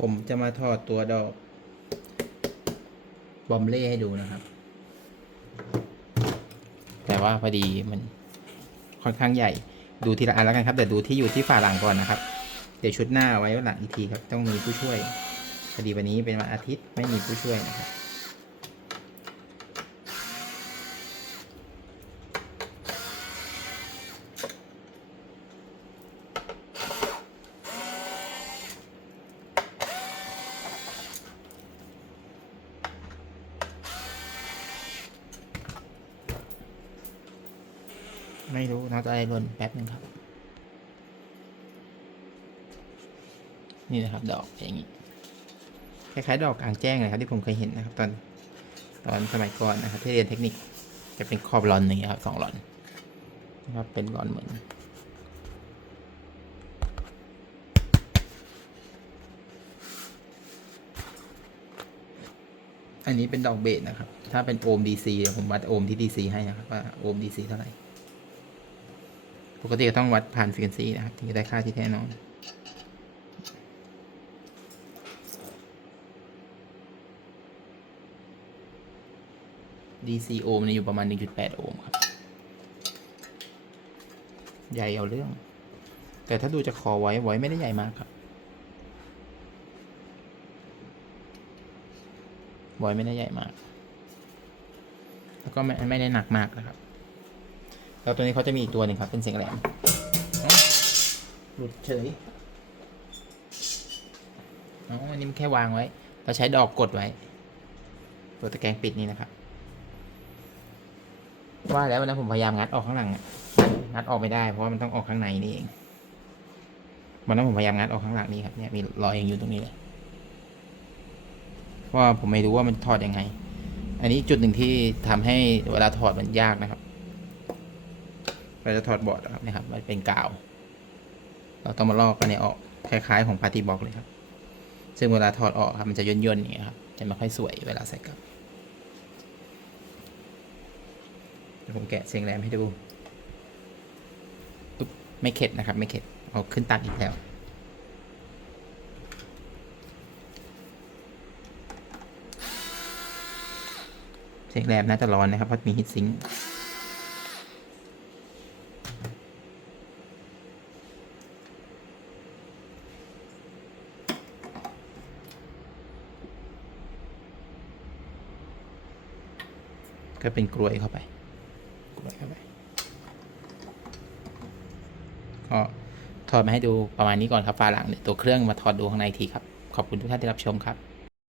ผมจะมาถอดตัวดอก บอมเล่ให้ดูนะครับ แต่ว่าพอดีมันค่อนข้างใหญ่ ดูทีละอันแล้วกันครับ แต่ดูที่อยู่ที่ฝาหลังก่อนนะครับ เดี๋ยวชุดหน้าไว้วันหลังอีกทีครับ ต้องมีผู้ช่วย พอดีวันนี้เป็นวันอาทิตย์ไม่มีผู้ช่วยนะครับ ไม่รู้น่าจะได้หล่นแป๊บนึงครับ นี่นะครับ ดอกอย่างนี้คล้ายๆดอกกลางแจ้งนะครับ ที่ผมเคยเห็นนะครับ ตอนตอนสมัยก่อนนะครับ ที่เรียนเทคนิคจะเป็นขอบรอนอย่างเงี้ยครับสองรอนนะครับเป็นรอนเหมือนอันนี้เป็นดอกเบสนะครับ ถ้าเป็นโอห์มดี๋ยวผมวัดโอห์มที่ DC ให้นะครับว่าโอห์ม DC เท่าไหร่ ปกติก็ต้องวัดผ่านฟรีเควนซีนะครับ ถึงจะได้ค่าที่แน่นอน DC โอห์มเนี่ยอยู่ประมาณ 1.8 โอห์มครับ ใหญ่เอาเรื่อง แต่ถ้าดูจากคอไว้ ไว้ไม่ได้ใหญ่มากครับ ไว้ไม่ได้ใหญ่มาก แล้วก็ไม่ไม่ได้หนักมากนะครับ แล้วตัวนี้เขาจะมีอีกตัวหนึ่งครับ เป็นเสียงแหลมเอ้าหลุดเฉยอ๋ออันนี้มันแค่วางไว้ เราใช้ดอกกดไว้ ตัวตะแกรงปิดนี่นะครับ ว่าแล้ววันนั้นผมพยายามงัดออกข้างหลังอะงัดออกไม่ได้ เพราะว่ามันต้องออกข้างในนี่เองวันนั้นผมพยายามงัดออกข้างหลังนี่ครับ เนี่ยมีรอยยังอยู่ตรงนี้เลยเพราะว่าผมไม่รู้ว่ามันถอดยังไง อันนี้จุดหนึ่งที่ทำให้เวลาถอดมันยากนะครับ เราจะถอดบอร์ดนะครับนะครับ มันเป็นกาว เราต้องมาลอกกันเนี่ยออกคล้ายๆของพาร์ตี้บ็อกเลยครับ ซึ่งเวลาถอดออกครับมันจะย่นๆอย่างเงี้ยครับ จะไม่ค่อยสวยเวลาใส่กลับเดี๋ยวผมแกะเสียงแรมให้ดูอุ๊บไม่เข็ดนะครับ ไม่เข็ดเอาขึ้นตัดอีกแล้วเสียงแรมน่าจะร้อนนะครับเพราะมีฮีทซิงค์ ก็เป็นกลวยเข้าไปกลวยเข้าไปก็ถอดมาให้ดูประมาณนี้ก่อนครับฝาหลังเดี๋ยวตัวเครื่องมาถอดดูข้างในอีกทีครับ ขอบคุณทุกท่านที่รับชมครับ